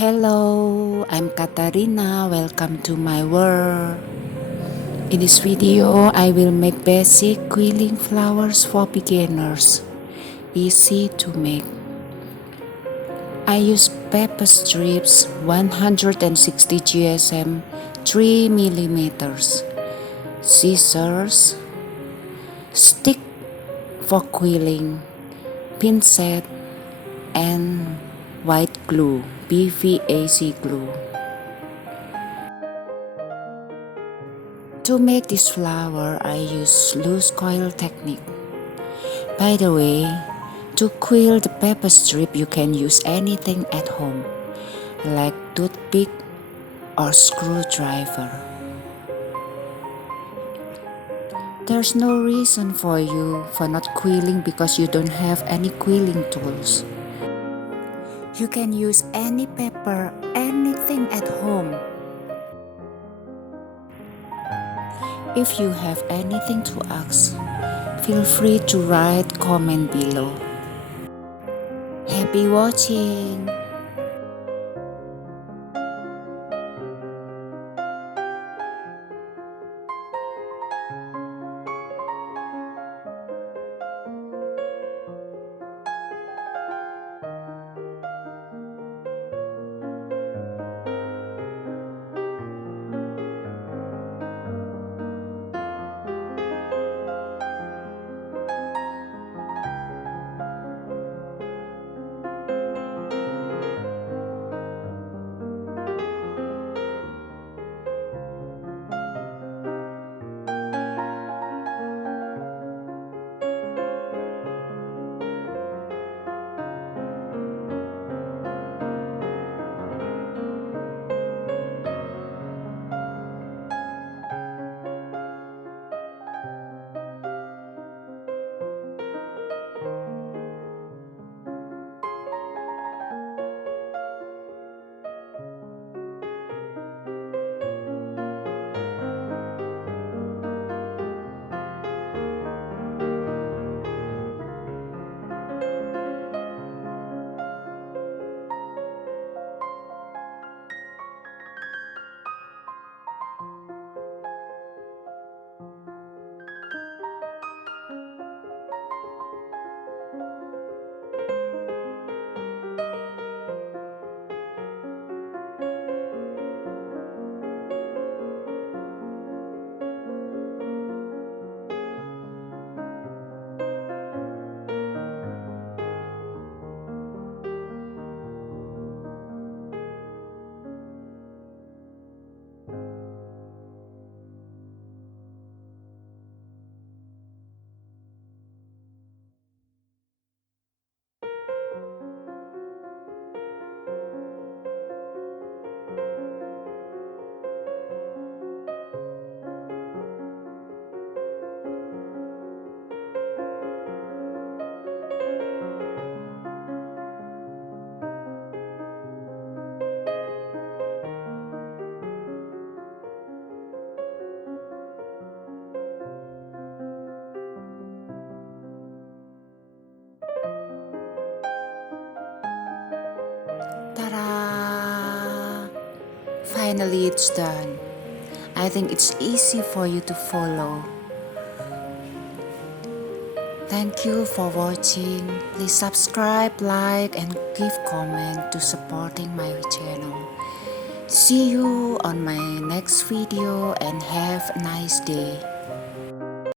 Hello, I'm Katarina. Welcome to my world. In this video, I will make basic quilling flowers for beginners. Easy to make. I use paper strips 160 GSM 3 millimeters, scissors, stick for quilling, pincet, and white glue, PVAC glue. To make this flower, I use loose coil technique. By the way, to quill the paper strip, you can use anything at home, like toothpick or screwdriver. There's no reason for you for not quilling because you don't have any quilling tools. You can use any paper, anything at home. If you have anything to ask, feel free to write comment below. Happy watching! Ta-da! Finally, it's done. I think it's easy for you to follow. Thank you for watching. Please subscribe, like, and give comment to supporting my channel. See you on my next video and have a nice day.